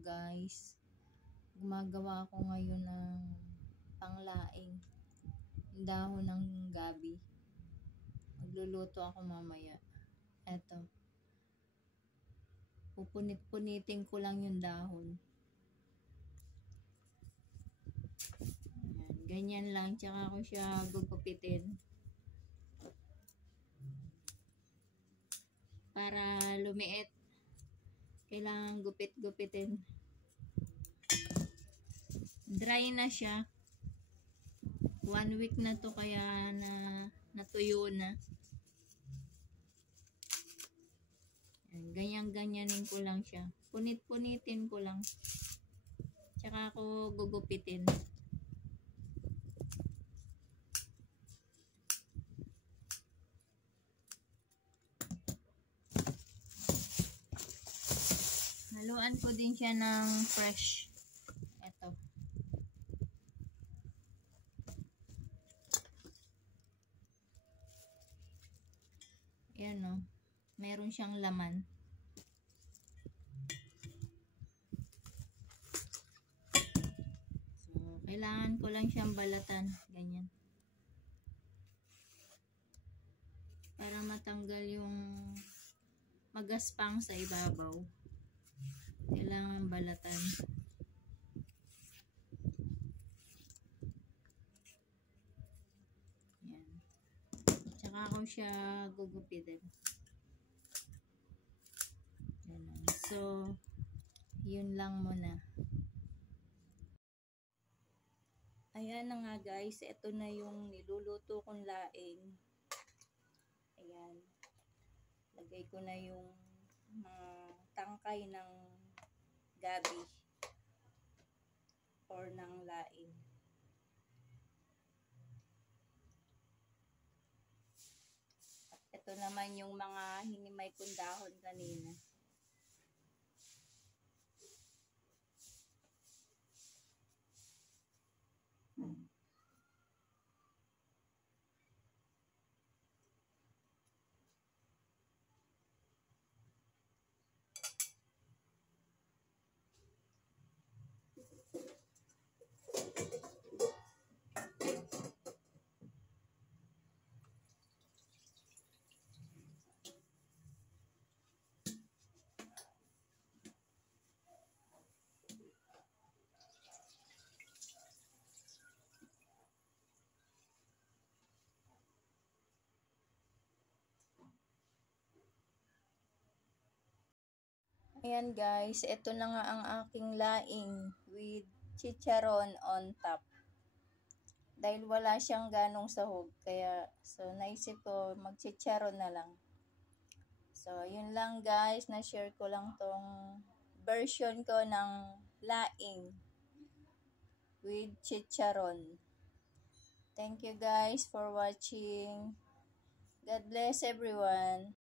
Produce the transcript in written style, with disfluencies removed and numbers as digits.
guys, gumagawa ako ngayon ng panglaing dahon ng gabi. Magluluto ako mamaya. Eto, pupunit-punitin ko lang yung dahon. Ayan, ganyan lang, tsaka ko siya gugupitin para lumiit. Kailangan gupit-gupitin. Dry na siya. 1 week na to, kaya natuyo na. Ganyan-ganyanin ko lang siya. Punit-punitin ko lang. Tsaka ako gugupitin. Haluan ko din siya ng fresh. Ito. Ayan o. Meron siyang laman. So, kailangan ko lang siyang balatan. Ganyan. Para matanggal yung magaspang sa ibabaw. Kailangan balatan. Yan. Tsaka ako siya gugupitin. Yan. So, yun lang muna. Ayan na nga guys. Ito na yung niluluto kong laing. Ayan. Lagay ko na yung tangkay ng gabi or ng laing. At ito naman yung mga hinimay kong dahon kanina. Ayan guys, ito na nga ang aking laing with chicharon on top. Dahil wala siyang ganong sahog, kaya naisip ko mag-chicharon na lang. So, yun lang guys, na-share ko lang tong version ko ng laing with chicharon. Thank you guys for watching. God bless everyone.